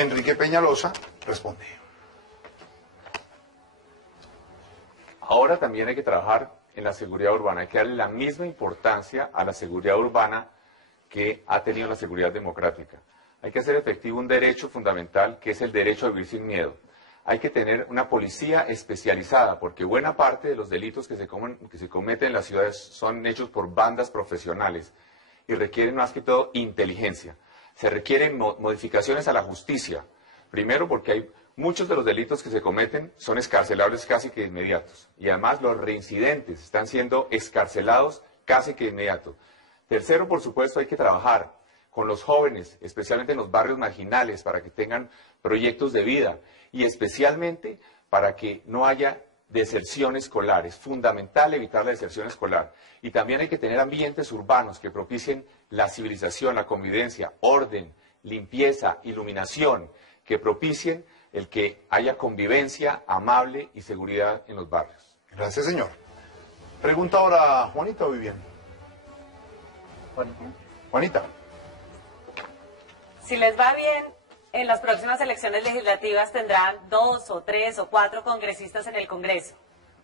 Enrique Peñalosa responde. Ahora también hay que trabajar en la seguridad urbana, hay que darle la misma importancia a la seguridad urbana que ha tenido la seguridad democrática. Hay que hacer efectivo un derecho fundamental que es el derecho a vivir sin miedo. Hay que tener una policía especializada, porque buena parte de los delitos que se cometen en las ciudades son hechos por bandas profesionales y requieren más que todo inteligencia. Se requieren modificaciones a la justicia. Primero porque hay muchos de los delitos que se cometen son excarcelables casi que inmediatos. Y además los reincidentes están siendo excarcelados casi que inmediato. Tercero, por supuesto, hay que trabajar con los jóvenes, especialmente en los barrios marginales, para que tengan proyectos de vida y especialmente para que no haya deserción escolar. Es fundamental evitar la deserción escolar. Y también hay que tener ambientes urbanos que propicien la civilización, la convivencia, orden, limpieza, iluminación, que propicien el que haya convivencia amable y seguridad en los barrios. Gracias, señor. Pregunta ahora Juanita o Vivian. Juanita. Si les va bien, en las próximas elecciones legislativas tendrán 2 o 3 o 4 congresistas en el Congreso.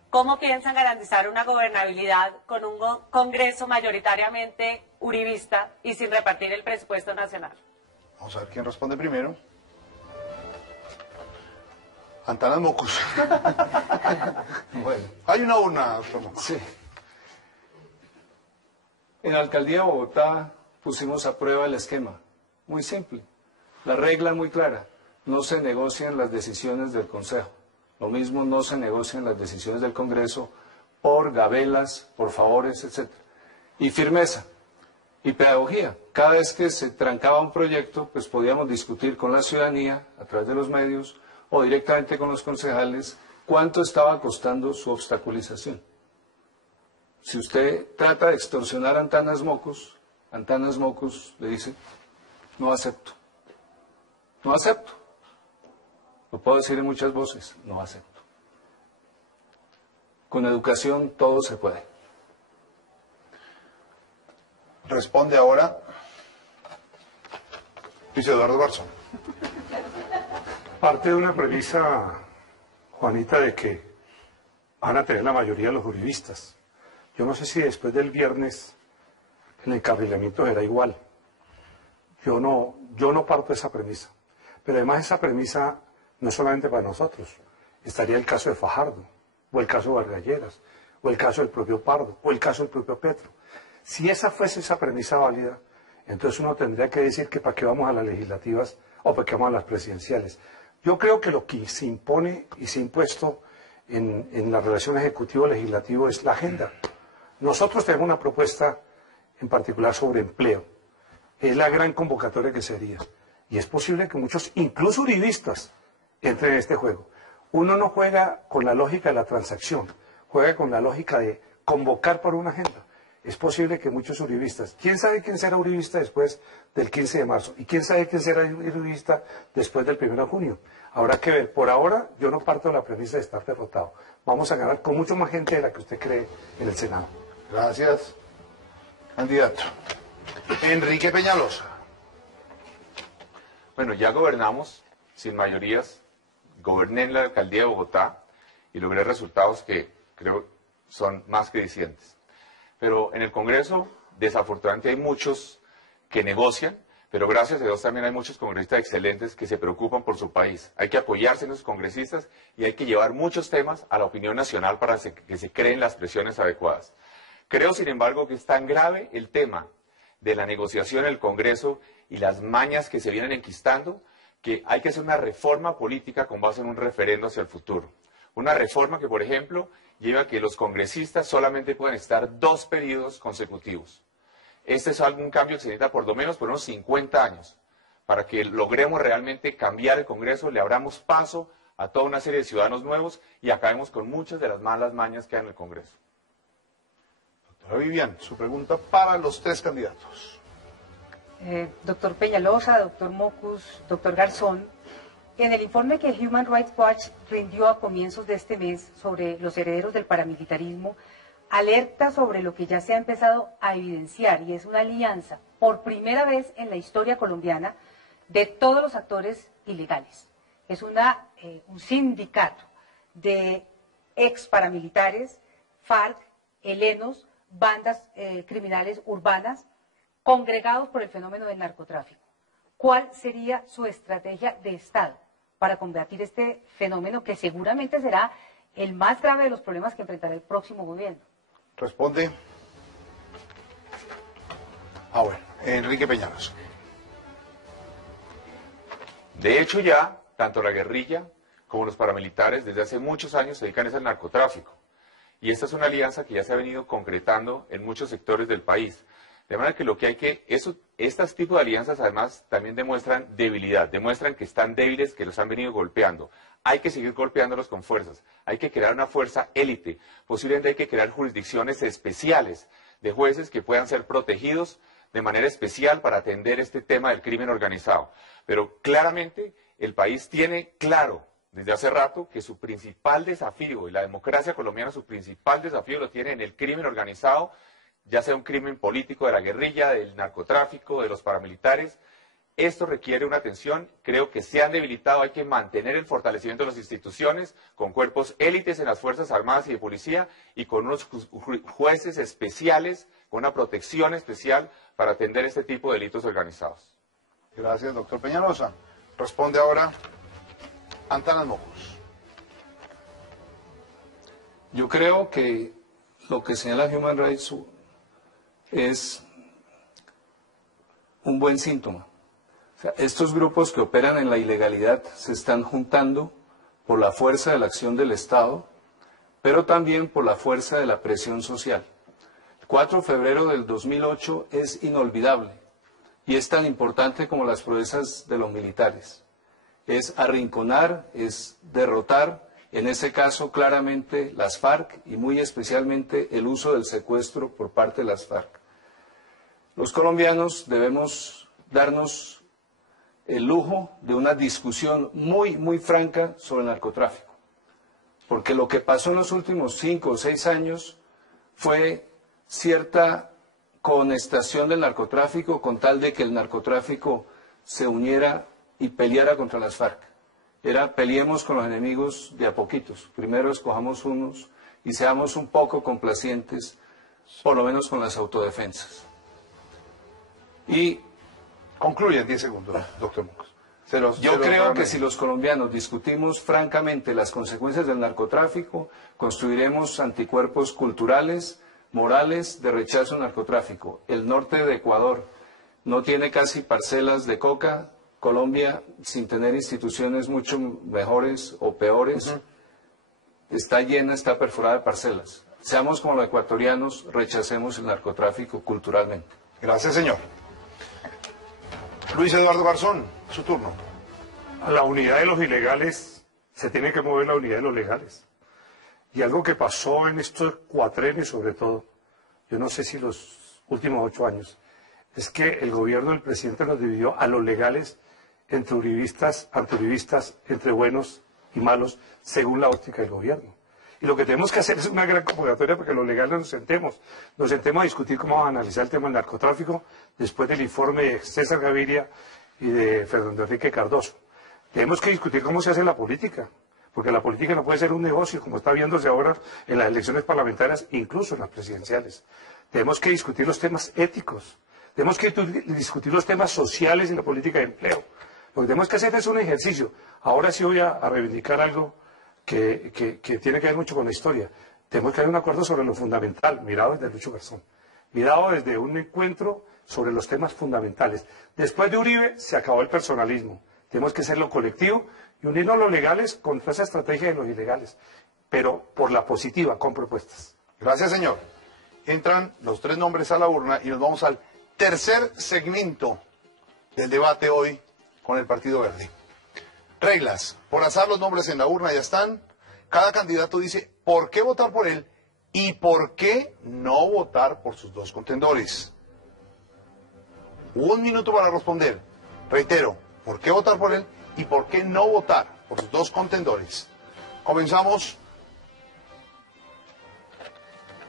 ¿Cómo piensan garantizar una gobernabilidad con un Congreso mayoritariamente uribista y sin repartir el presupuesto nacional? Vamos a ver quién responde primero. Antanas Mocus. Bueno, hay una urna, doctor Mocus. Sí. En la Alcaldía de Bogotá pusimos a prueba el esquema. Muy simple. La regla muy clara. No se negocian las decisiones del Consejo. Lo mismo no se negocian las decisiones del Congreso por gabelas, por favores, etc. Y firmeza. Y pedagogía. Cada vez que se trancaba un proyecto, pues podíamos discutir con la ciudadanía, a través de los medios, o directamente con los concejales, cuánto estaba costando su obstaculización. Si usted trata de extorsionar a Antanas Mocus le dice, no acepto. No acepto. Lo puedo decir en muchas voces, no acepto. Con educación todo se puede. Responde ahora Luis Eduardo Garzón. Parte de una premisa, Juanita, de que van a tener la mayoría de los uribistas. Yo no sé si después del viernes el encarrilamiento será igual. Yo no parto de esa premisa. Pero además esa premisa no es solamente para nosotros. Estaría el caso de Fajardo, o el caso de Vargas Lleras, o el caso del propio Pardo, o el caso del propio Petro. Si esa fuese esa premisa válida, entonces uno tendría que decir que para qué vamos a las legislativas o para qué vamos a las presidenciales. Yo creo que lo que se impone y se ha impuesto en la relación ejecutivo-legislativo es la agenda. Nosotros tenemos una propuesta en particular sobre empleo. Es la gran convocatoria que sería. Y es posible que muchos, incluso uribistas, entren en este juego. Uno no juega con la lógica de la transacción, juega con la lógica de convocar por una agenda. Es posible que muchos uribistas, ¿quién sabe quién será uribista después del 15 de marzo? ¿Y quién sabe quién será uribista después del 1 de junio? Habrá que ver. Por ahora, yo no parto de la premisa de estar derrotado. Vamos a ganar con mucho más gente de la que usted cree en el Senado. Gracias. Candidato. Enrique Peñalosa. Bueno, ya gobernamos sin mayorías, goberné en la Alcaldía de Bogotá y logré resultados que creo son más que dicientes. Pero en el Congreso, desafortunadamente, hay muchos que negocian, pero gracias a Dios también hay muchos congresistas excelentes que se preocupan por su país. Hay que apoyarse en esos congresistas y hay que llevar muchos temas a la opinión nacional para que se creen las presiones adecuadas. Creo, sin embargo, que es tan grave el tema de la negociación en el Congreso y las mañas que se vienen enquistando, que hay que hacer una reforma política con base en un referendo hacia el futuro. Una reforma que, por ejemplo, lleva a que los congresistas solamente puedan estar 2 periodos consecutivos. Este es algún cambio que se necesita por lo menos por unos 50 años. Para que logremos realmente cambiar el Congreso, le abramos paso a toda una serie de ciudadanos nuevos y acabemos con muchas de las malas mañas que hay en el Congreso. Doctora Vivian, su pregunta para los 3 candidatos. Doctor Peñalosa, doctor Mocus, doctor Garzón, en el informe que Human Rights Watch rindió a comienzos de este mes sobre los herederos del paramilitarismo, alerta sobre lo que ya se ha empezado a evidenciar, y es una alianza, por primera vez en la historia colombiana, de todos los actores ilegales. Es un sindicato de ex paramilitares, FARC, helenos, bandas criminales urbanas, congregados por el fenómeno del narcotráfico. ¿Cuál sería su estrategia de Estado para combatir este fenómeno que seguramente será el más grave de los problemas que enfrentará el próximo gobierno? Responde. Bueno, Enrique Peñalosa. De hecho ya, tanto la guerrilla como los paramilitares desde hace muchos años se dedican al narcotráfico. Y esta es una alianza que ya se ha venido concretando en muchos sectores del país. De manera que lo que hay que, estos tipos de alianzas además también demuestran debilidad, demuestran que están débiles, que los han venido golpeando. Hay que seguir golpeándolos con fuerzas, hay que crear una fuerza élite, posiblemente hay que crear jurisdicciones especiales de jueces que puedan ser protegidos de manera especial para atender este tema del crimen organizado. Pero claramente el país tiene claro desde hace rato que su principal desafío, y la democracia colombiana su principal desafío lo tiene en el crimen organizado, ya sea un crimen político de la guerrilla, del narcotráfico, de los paramilitares. Esto requiere una atención, creo que se han debilitado, hay que mantener el fortalecimiento de las instituciones, con cuerpos élites en las Fuerzas Armadas y de Policía, y con unos jueces especiales, con una protección especial para atender este tipo de delitos organizados. Gracias, doctor Peñalosa. Responde ahora Antanas Mocus. Yo creo que lo que señala Human Rights Watch es un buen síntoma. O sea, estos grupos que operan en la ilegalidad se están juntando por la fuerza de la acción del Estado, pero también por la fuerza de la presión social. El 4 de febrero del 2008 es inolvidable y es tan importante como las proezas de los militares. Es arrinconar, es derrotar, en ese caso claramente las FARC y muy especialmente el uso del secuestro por parte de las FARC. Los colombianos debemos darnos el lujo de una discusión muy franca sobre el narcotráfico, porque lo que pasó en los últimos 5 o 6 años fue cierta conestación del narcotráfico con tal de que el narcotráfico se uniera y peleara contra las FARC. Era peleemos con los enemigos de a poquitos, primero escojamos unos y seamos un poco complacientes, por lo menos con las autodefensas. Y concluye en 10 segundos, doctor Mocus. Yo creo que si los colombianos discutimos francamente las consecuencias del narcotráfico, construiremos anticuerpos culturales, morales, de rechazo al narcotráfico. El norte de Ecuador no tiene casi parcelas de coca. Colombia, sin tener instituciones mucho mejores o peores, está llena, está perforada de parcelas. Seamos como los ecuatorianos, rechacemos el narcotráfico culturalmente. Gracias, señor. Luis Eduardo Garzón, su turno. A la unidad de los ilegales se tiene que mover la unidad de los legales. Y algo que pasó en estos cuatrenios, sobre todo, yo no sé si los últimos 8 años, es que el gobierno del presidente nos dividió a los legales entre uribistas, antiuribistas, entre buenos y malos, según la óptica del gobierno. Y lo que tenemos que hacer es una gran convocatoria para que los legales nos sentemos a discutir cómo vamos a analizar el tema del narcotráfico después del informe de César Gaviria y de Fernando Enrique Cardoso. Tenemos que discutir cómo se hace la política, porque la política no puede ser un negocio, como está viéndose ahora en las elecciones parlamentarias, incluso en las presidenciales. Tenemos que discutir los temas éticos, tenemos que discutir los temas sociales y la política de empleo. Lo que tenemos que hacer es un ejercicio. Ahora sí voy a reivindicar algo que tiene que ver mucho con la historia. Tenemos que haber un acuerdo sobre lo fundamental, mirado desde Lucho Garzón, mirado desde un encuentro sobre los temas fundamentales. Después de Uribe se acabó el personalismo. Tenemos que hacerlo colectivo y unirnos los legales contra esa estrategia de los ilegales, pero por la positiva, con propuestas. Gracias, señor. Entran los 3 nombres a la urna y nos vamos al tercer segmento del debate hoy con el Partido Verde. Reglas. Por azar los nombres en la urna ya están. Cada candidato dice por qué votar por él y por qué no votar por sus 2 contendores. 1 minuto para responder. Reitero, por qué votar por él y por qué no votar por sus 2 contendores. Comenzamos